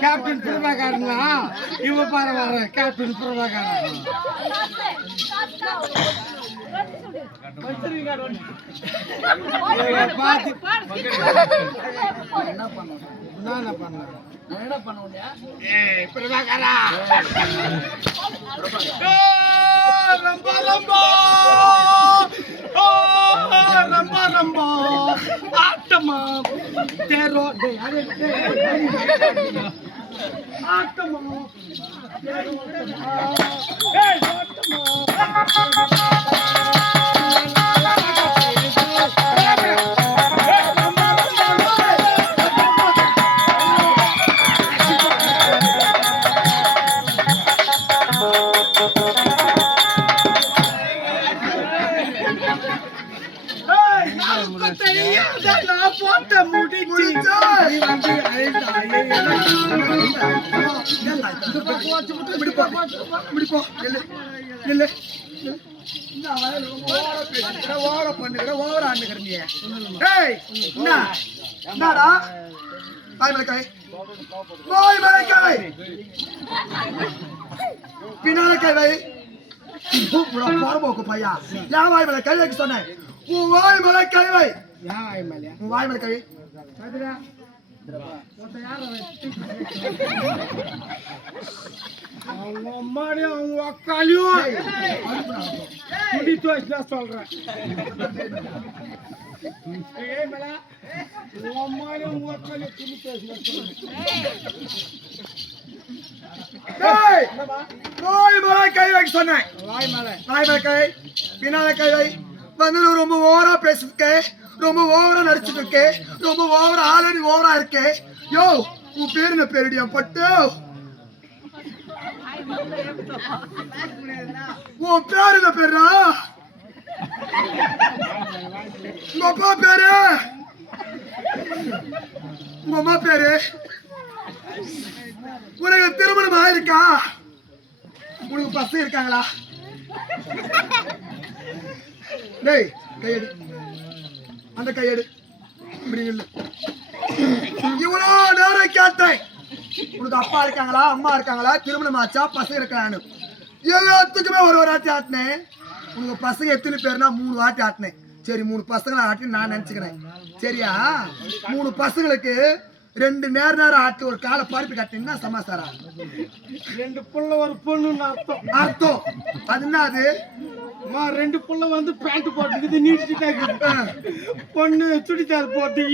Captain பிரபாகரனா இவ பாரு வர கேப்டன் பிரபாகரன் என்ன பண்ண பிரபாகரா ரம்பா ரம்பா ரம்பா ரம்பா ஆட்டமா தேரோ ஆட்டமா பின்னால பையா யான் வாய் மேல கை வைக்க சொன்னேன் உன் வாய் மேல கை வை உன் வாய் மேல கை அவங்க அம்மாடி அவங்க அக்காலையும் குடித்து வச்சுதான் சொல்றேன் அம்மாடி உங்க அக்காலையும் குடித்து வாய் மேல கை வைக்க சொன்னேன் வாய் மேல கை பின்னால கை வை வந்து ரொம்ப ஓவரா பேசுறதுக்கு ரொம்ப ஓவரா நடிச்சுட்டு இருக்கே ரொம்ப ஓவரா ஆல்ரெடி ஓவரா இருக்கே யோ உன் பேரு என்ன பேருடியா பட்டு உன் பேரு என்ன பேரா உங்க அப்பா பேரு உங்க அம்மா பேரு உனக்கு திருமணம் ஆயிருக்கா உனக்கு பசங்க இருக்காங்களா டேய் கையெடு அந்த கையெடு இப்படி இல்லை இவ்வளோ நேரம் கேட்டேன் உனக்கு அப்பா இருக்காங்களா அம்மா இருக்காங்களா திருமணம் ஆச்சா பசங்க இருக்கான்னு எல்லாத்துக்குமே ஒரு வாட்டி ஆட்டினேன் உனக்கு பசங்க எத்தனை பேர்னா 3 வாட்டி ஆட்டினேன் சரி 3 பசங்களை ஆட்டி நான் நினச்சிக்கிறேன் சரியா 3 பசங்களுக்கு 2 நேரம் ஆட்டி ஒரு காலை பருப்பி காட்டினா சமாச்சாரம் 2 புள்ள ஒரு பொண்ணுன்னு அர்த்தம் அது என்ன அது 2 புள்ள வந்து பேண்ட் போட்டுக்குது நீட்டிட்டு பொண்ணு சுடிதார் போட்டு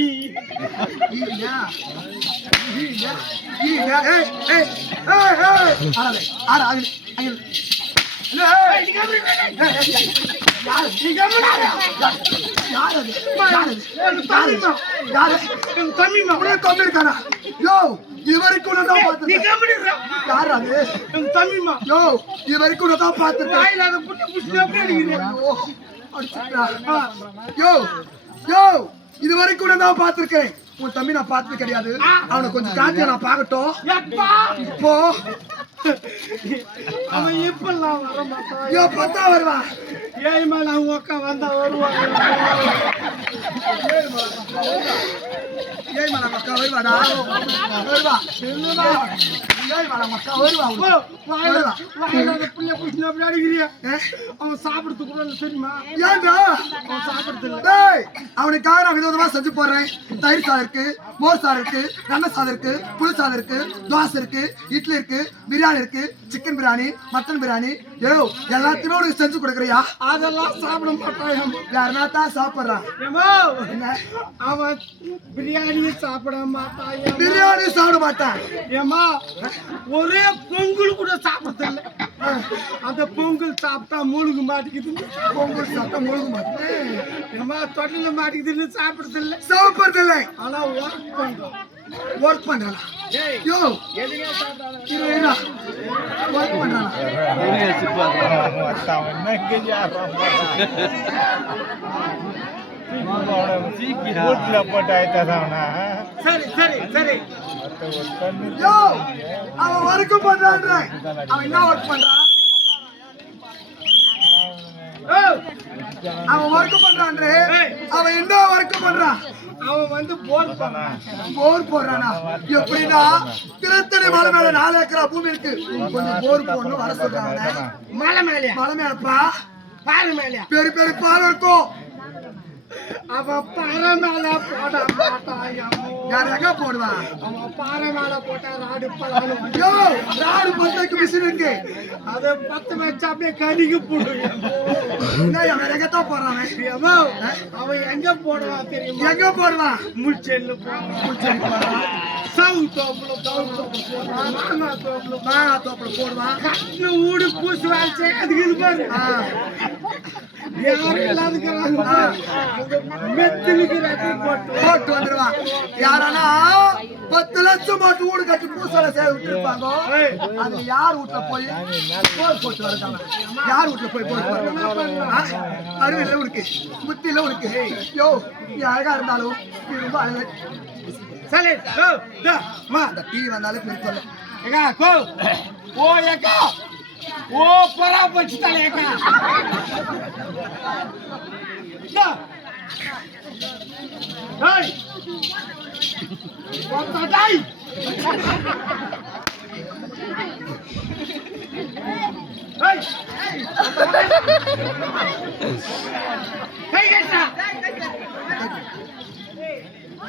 இது வரைக்கும் நான் பாத்திருக்கேன் உன் தம்பி நான் பார்த்தது கிடையாது அவனை கொஞ்சம் காட்டிய நான் பார்க்கட்டும் இப்போ அவன் இப்பெல்லாம் வர மாட்டான் பத்தா வருவான் ஏய் மேல அவங்க அக்கா வந்தா வருவான் ஏய் மேல அக்கா வருவாடா வருவா ஏய் மேல அக்கா வருவா வாயில புள்ள புடிச்சு அப்படி அடிக்கிறியா அவன் சாப்பிடுறதுக்கு கூட தெரியுமா ஏன்டா அவன் சாப்பிடுறது டேய் அவனுக்காக நான் விதவிதமா செஞ்சு போடுறேன் தயிர் சாதம் இருக்கு மோர் சாதம் இருக்கு ரம்ம சாதம் இருக்கு புளி சாதம் இருக்கு தோசை இருக்கு இட்லி இருக்கு பிரியாணி இருக்கு சிக்கன் பிரியாணி மட்டன் பிரியாணி ஏய் எல்லாத்தையுமே உனக்கு செஞ்சு கொடுக்குறியா அதெல்லாம் சாப்பிட மாட்டான் யாருன்னா தான் சாப்பிடுறான் அவன் பிரியாணி சாப்பிட மாட்டான் பிரியாணி சாப்பிட மாட்டான் ஏமா ஒரே பொங்கல் கூட சாப்பிடுறது இல்லை அந்த பொங்கல் சாப்பிட்டா மூழ்கு மாட்டிக்குது பொங்கல் சாப்பிட்டா மூழ்கு மாட்டேன் ஏமா தொட்டில மாட்டிக்குதுன்னு சாப்பிடுறது இல்லை சாப்பிடுறது இல்லை ஆனா ஒர்க் பண்றான் யோ ஒர்க் பண்றான் சரி சரி சரி அவன் ஒர்க் பண்றான் அவன் என்ன ஒர்க் பண்றான் அவன் ஒர்க் பண்றான். அவன் என்ன ஒர்க் பண்றான்? அவன் வந்து போர் போடுறானா? எப்படின்னா திருத்தணி மலை மேல 4 ஏக்கரா பூமி இருக்கு, கொஞ்சம் போர் போடணும் வர சொல்றாங்க. மலை மேலப்பா, பாரு மேலையா பெரிய பெரிய பாறை இருக்கும். அவன் பாறை மேல போட மாட்டான். யார் எங்க போடுவான்? அவன் பாறை மேல போட்டா ராடு பலான்னு ராடு பத்தக்கு மிஷின் இருக்கு, அதை 10 வச்சு அப்படியே கடிக்கு போடுவான். எங்கத்தான் போடுறான் அவன் எங்க போடுவான் தெரியுமா? எங்க போடுவான்? முள்செல்லு போடுவான், சவு தோப்புல போடுவான், மாங்கா தோப்புல போடுவான். கண்ணு ஊடு பூசு வாய்ச்சே அதுக்கு இது பாரு. யாரும் இல்லாதுக்கிறாங்க போட்டு வந்துருவான். யாரானா 10 லட்சம் போட்டு வீடு கட்டி பூசல செய்ய விட்டுருப்பாங்க. அது யார் வீட்டுல போய் போர் போட்டு வரட்டாங்க? யார் வீட்டுல போய் போட்டு வர? அருவில இருக்கு, முத்தில இருக்கு. யோ நீ அழகா இருந்தாலும் நீ ரொம்ப அழகு. சரி அந்த டிவி வந்தாலும் பிடிக்கல. ஏகா கோ ஓ ஏகா ஓ பரா பச்சிட்டால ஏகா டேய் போடா டேய் டேய் டேய் கேட்டா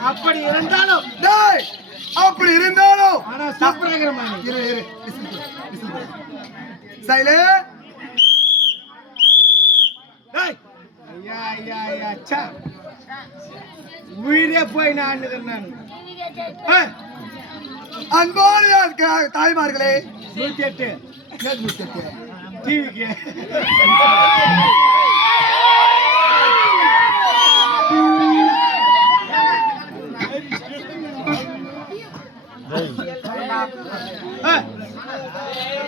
அப்படி இருந்தாலும் டேய் அப்படி இருந்தாலும் ஆனா சூப்பராகறமா இரு இரு சைலே. டேய் ஐயா ஐயா ஐயா சா உயிரே போய் நான் அன்போடு தாய்மார்களே, 108 108 டிவிக்கு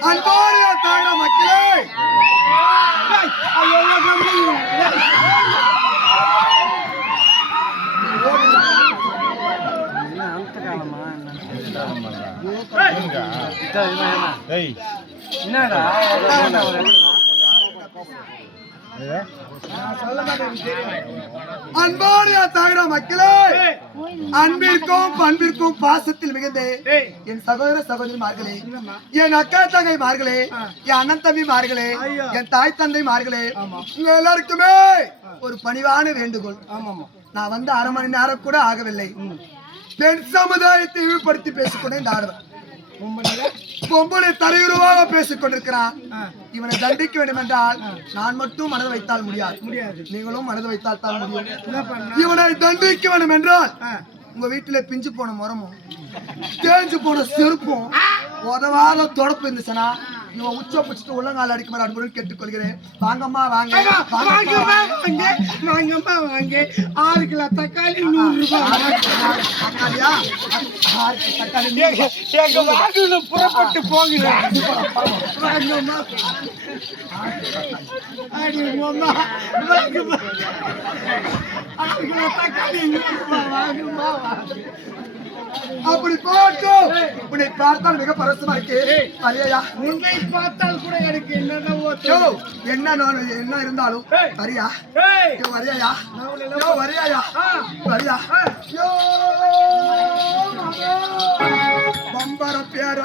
அன்போடு தாய்ரா மக்களே, அன்போடு தாய்ரா மக்களே, அன்பிற்கும் பண்பிற்கும் பாசத்தில் மிகுந்த என் சகோதர சகோதரிமார்களே, என் அக்கா தங்கைமார்களே, என் அண்ணன் தம்பிமார்களே, என் தாய் தந்தைமார்களே, உங்க எல்லாருக்குமே ஒரு பணிவான வேண்டுகோள். நான் வந்து 1/2 மணி நேரம் கூட ஆகவில்லை. பெண் சமுதாயத்தை இழிவுபடுத்தி பேசிக்கொண்டே இந்த ஆடுவேன். பொம்பளை தரையுறவாக பேசிக் கொண்டிருக்கிறான். இவனை தண்டிக்க வேண்டும் என்றால் நான் மட்டும் மனது வைத்தால் முடியாது, நீங்களும் மனது வைத்தால் தான் முடியும். இவனை தண்டிக்க வேண்டும் என்றால் உங்க வீட்டுல பிஞ்சு போன மரமும் தேஞ்சு போன செருப்பும் உதவாத தொடப்பு இருந்துச்சுன்னா இவன் உச்ச பிடிச்சிட்டு உள்ளங்கால அடிக்க மாதிரி அனுப்புன்னு கேட்டுக்கொள்கிறேன். வாங்கம்மா வாங்க, வாங்கம்மா வாங்க. 6 கிலோ தக்காளி 100 ரூபாய். தக்காளியா? தக்காளி எங்க வாங்கல புறப்பட்டு போகிறேன். வாங்கம்மா அடி அம்மா வாங்கம்மா 6 கிலோ தக்காளி 100 ரூபாய். வாங்கம்மா அப்படி போட்டு உன்னை பார்த்தால் மிக பரவசமா இருக்கு. வரியா? உன்னை பார்த்தால் கூட எனக்கு என்ன இருந்தாலும் வரியா? வரியா? வரியா? வரியா? பம்பர பேர